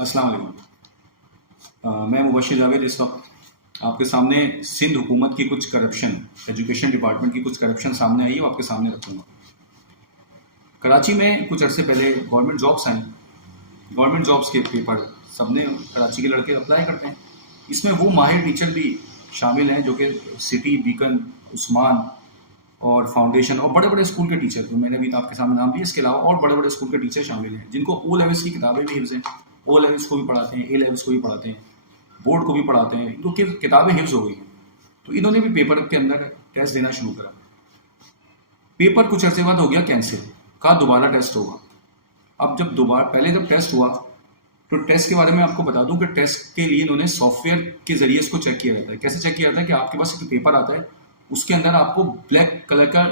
अस्सलाम वालेकुम। मैं मुबश्शिर जावेद इस वक्त आपके सामने सिंध हुकूमत की कुछ करप्शन, एजुकेशन डिपार्टमेंट की कुछ करप्शन सामने आई है, वो आपके सामने रखूँगा। कराची में कुछ अरसे पहले गवर्नमेंट जॉब्स आई। गवर्नमेंट जॉब्स के पेपर सबने कराची के लड़के अप्लाई करते हैं। इसमें वो माहिर टीचर भी शामिल हैं जो कि सिटी, बीकन, उस्मान और फाउंडेशन और बड़े बड़े स्कूल के टीचर, जो मैंने भी आपके सामने नाम दिए, इसके अलावा और बड़े बड़े स्कूल के टीचर शामिल हैं जिनको ओ लेवल्स की किताबें भी हिफ्ज़ हैं। ओ लेवल्स को भी पढ़ाते हैं, ए लेवल्स को भी पढ़ाते हैं, बोर्ड को भी पढ़ाते हैं। इनको किताबें हिफ्ज़ हो गई हैं, तो इन्होंने भी पेपर के अंदर टेस्ट देना शुरू करा। पेपर कुछ अरसे बाद हो गया कैंसिल, कहा दोबारा टेस्ट होगा। अब जब दोबारा पहले जब टेस्ट हुआ तो टेस्ट के बारे में आपको बता दूं कि टेस्ट के लिए इन्होंने सॉफ्टवेयर के जरिए इसको चेक किया जाता है। कैसे चेक किया जाता है कि आपके पास एक पेपर आता है, उसके अंदर आपको ब्लैक कलर का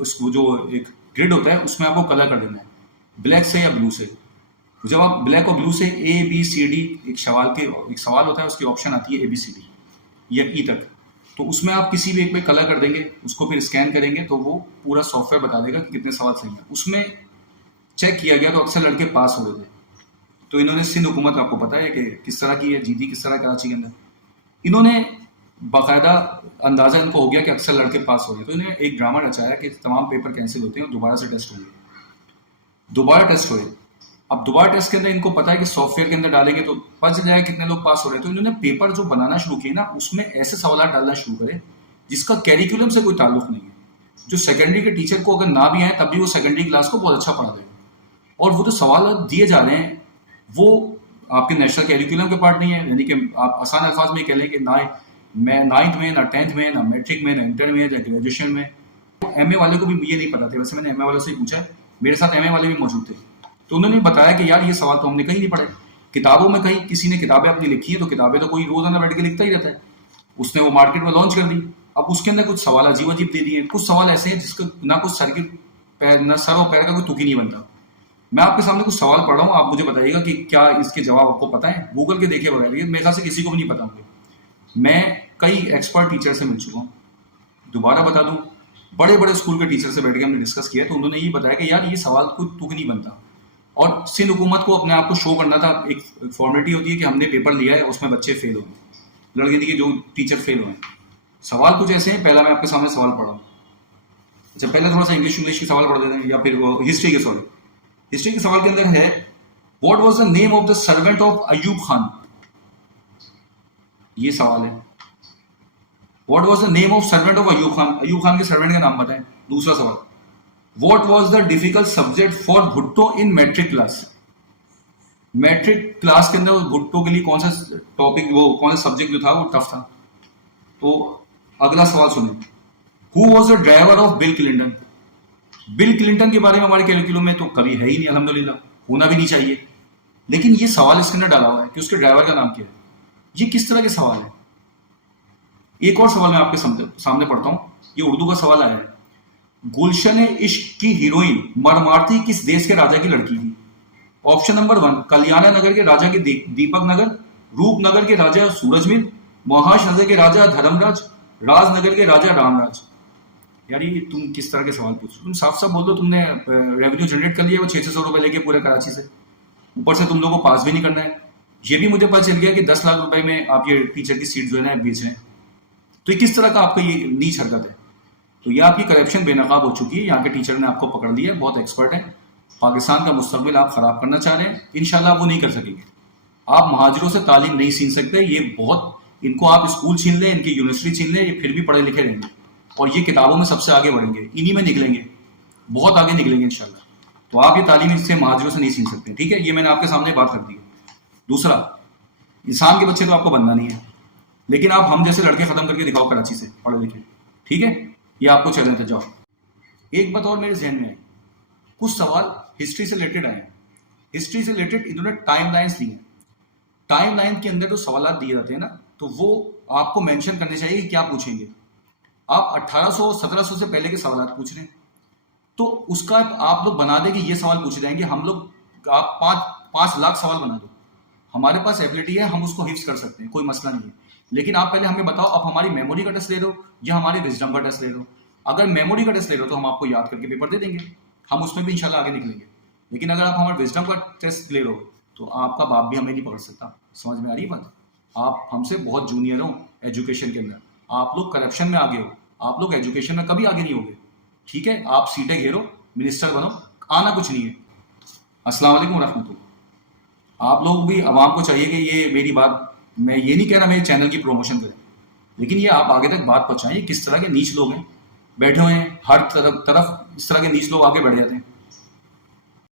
उसको जो एक ग्रिड होता है उसमें आपको कलर कर देना है, ब्लैक से या ब्लू से। जब आप ब्लैक और ब्लू से ए बी सी डी एक सवाल होता है, उसकी ऑप्शन आती है ए बी सी डी या ई तक, तो उसमें आप किसी भी एक पे कलर कर देंगे, उसको फिर स्कैन करेंगे तो वो पूरा सॉफ्टवेयर बता देगा कि कितने सवाल सही हैं। उसमें चेक किया गया तो अक्सर लड़के पास हो रहे थे। तो इन्होंने सिंध हुकूमत, आपको पता है कि किस तरह की है, जीती किस तरह कराची के अंदर, इन्होंने बाकायदा अंदाजा इनको हो गया कि अक्सर लड़के पास हो रहे हैं, तो इन्होंने एक ड्रामा रचाया कि तमाम पेपर कैंसिल होते हैं और दोबारा से टेस्ट होंगे। दोबारा टेस्ट हुए। अब दोबारा टेस्ट के अंदर इनको पता है कि सॉफ्टवेयर के अंदर डालेंगे तो पता चल जाएगा कितने लोग पास हो रहे हैं। तो इन्होंने पेपर जो बनाना शुरू किए ना, उसमें ऐसे सवाल डालना शुरू करे जिसका कैरिकुलम से कोई ताल्लुक नहीं है, जो सेकेंडरी के टीचर को अगर ना भी आए तब भी वो सेकेंडरी क्लास को बहुत अच्छा पढ़ा देगा। और वो जो सवाल दिए जा रहे हैं वो आपके नेशनल कैरिकुलम के पार्ट नहीं है, यानी कि आप आसान अल्फाज में कह लें कि मैं नाइन्थ में, ना टेंथ में, ना मैट्रिक में, ना इंटर में, या ग्रेजुएशन में। एमए वाले को भी ये नहीं पता थे, वैसे मैंने एमए वालों से ही पूछा है, मेरे साथ एमए वाले भी मौजूद थे, तो उन्होंने बताया कि यार ये सवाल तो हमने कहीं नहीं पढ़े, किताबों में कहीं किसी ने किताबें अपनी लिखी हैं तो किताबें तो कोई रोजाना बैठ के लिखता ही रहता है, उसने वो मार्केट में लॉन्च कर दी। अब उसके अंदर कुछ सवाल अजीब अजीब दे दिए, कुछ सवाल ऐसे हैं जिसका ना कुछ सर के पैर, ना सर और पैर का कोई तुक ही नहीं बनता। मैं आपके सामने कुछ सवाल पढ़ रहा हूँ, आप मुझे बताइएगा कि क्या इसके जवाब आपको पता है। गूगल के देखे बगैर ये मेरे ख्याल से किसी को भी नहीं पता होंगे। मैं कई एक्सपर्ट टीचर से मिल चुका हूँ, दोबारा बता दूं, बड़े बड़े स्कूल के टीचर से बैठ के हमने डिस्कस किया तो उन्होंने ये बताया कि यार ये सवाल कोई तुक नहीं बनता। और सिंध हुकूमत को अपने आप को शो करना था, एक फॉर्मेलिटी होती है कि हमने पेपर लिया है, उसमें बच्चे फेल हुए, लड़के के जो टीचर फेल हुए। सवाल कुछ ऐसे हैं, पहला मैं आपके सामने सवाल पढ़ा हूँ। अच्छा, पहले थोड़ा सा इंग्लिश के सवाल पढ़ देते हैं, या फिर हिस्ट्री के, सॉरी हिस्ट्री के सवाल के अंदर है, what was the name of the servant of Ayub Khan. ये सवाल है, what was the name of servant of Ayub Khan, Ayub Khan के सर्वेंट का नाम बताएं। दूसरा सवाल, what was the difficult subject for Bhutto in matric class. Matric class के अंदर भुट्टो के लिए कौन सा टॉपिक, वो कौन सा सब्जेक्ट जो था वो टफ था। तो अगला सवाल सुनिए, who was the driver of bill Clinton. Bill Clinton के बारे में हमारे कैरिकुलम में तो कभी है ही नहीं, अल्हम्दुलिल्लाह, होना भी नहीं चाहिए, लेकिन ये सवाल इसके अंदर डाला हुआ है कि उसके ड्राइवर का नाम क्या है। ये किस तरह के सवाल है। एक और सवाल मैं आपके सामने पढ़ता हूं, ये उर्दू का सवाल आया है, गुलशन इश्क की हीरोइन मरमारती किस देश के राजा की लड़की थी। ऑप्शन नंबर 1, कल्याणा नगर के राजा के दीपक नगर, रूपनगर के राजा सूरजमिल, महाशनगर के राजा धर्मराज, राजनगर के राजा रामराज। यार ये तुम किस तरह के सवाल पूछ रहे हो, तुम साफ साफ बोल दो तुमने रेवेन्यू जनरेट कर लिया वो 600 रुपए लेके पूरे कराची से, ऊपर से तुम लोगों को पास भी नहीं करना है। ये भी मुझे पता चल गया कि 10 लाख रुपए में आप ये टीचर की सीट जो है ना बेच रहे हैं। तो ये किस तरह का आपका ये नीच हरकत है। तो ये आपकी करप्शन बेनकाब हो चुकी है, यहाँ के टीचर ने आपको पकड़ लिया, बहुत एक्सपर्ट है। पाकिस्तान का मुस्तकबिल आप खराब करना चाह रहे हैं, इंशाल्लाह वो नहीं कर सकेंगे। आप महाजरों से तालीम नहीं छीन सकते, ये बहुत, इनको आप स्कूल छीन लें, इनकी यूनिवर्सिटी छीन लें, ये फिर भी पढ़े लिखे रहेंगे और ये किताबों में सबसे आगे बढ़ेंगे, इन्हीं में निकलेंगे, बहुत आगे निकलेंगे इंशाल्लाह। तो आप ये तालीम इससे महाजरों से नहीं छीन सकते, ठीक है। ये मैंने आपके सामने बात कर दी है। दूसरा, इंसान के बच्चे तो आपको बनना नहीं है, लेकिन आप हम जैसे लड़के खत्म करके दिखाओ कराची से पढ़े लिखे, ठीक है। ये आपको चैलेंज है, जाओ। एक बात और मेरे जहन में है, कुछ सवाल हिस्ट्री से रिलेटेड आए हैं। हिस्ट्री से रिलेटेड इन्होंने टाइम लाइन्स दी हैं। टाइम लाइन के अंदर जो सवाल दिए जाते हैं ना, तो वो आपको मेंशन करने चाहिए कि क्या पूछेंगे। आप 1800 1700 से पहले के सवाल पूछ रहे हैं, तो उसका आप लोग बना दें कि ये सवाल पूछे जाएंगे, हम लोग आप 5 लाख सवाल बना दो, हमारे पास एबिलिटी है, हम उसको हिफ्स कर सकते हैं, कोई मसला नहीं है। लेकिन आप पहले हमें बताओ, आप हमारी मेमोरी का टेस्ट ले रहे हो या हमारी विजडम का टेस्ट ले रहे हो। अगर मेमोरी का टेस्ट ले रहे हो तो हम आपको याद करके पेपर दे देंगे, हम उसमें भी इंशाल्लाह आगे निकलेंगे। लेकिन अगर आप हमारे विजडम का टेस्ट ले रहे हो तो आपका बाप भी हमें नहीं पकड़ सकता। समझ में आ रही है बात? आप हमसे बहुत जूनियर हो एजुकेशन के अंदर, आप लोग करप्शन में आगे हो, आप लोग एजुकेशन में कभी आगे नहीं होगे। ठीक है, आप सीटें घेरो, मिनिस्टर बनो, आना कुछ नहीं है। अस्सलाम वालेकुम रहमतुल्लाह। आप लोग भी आवाम को चाहिए कि ये मेरी बात, मैं ये नहीं कह रहा मेरे चैनल की प्रमोशन करें, लेकिन ये आप आगे तक बात पहुंचाएं। किस तरह के नीच लोग हैं बैठे हुए हैं, हर तरफ इस तरह के नीच लोग आगे बढ़ जाते हैं।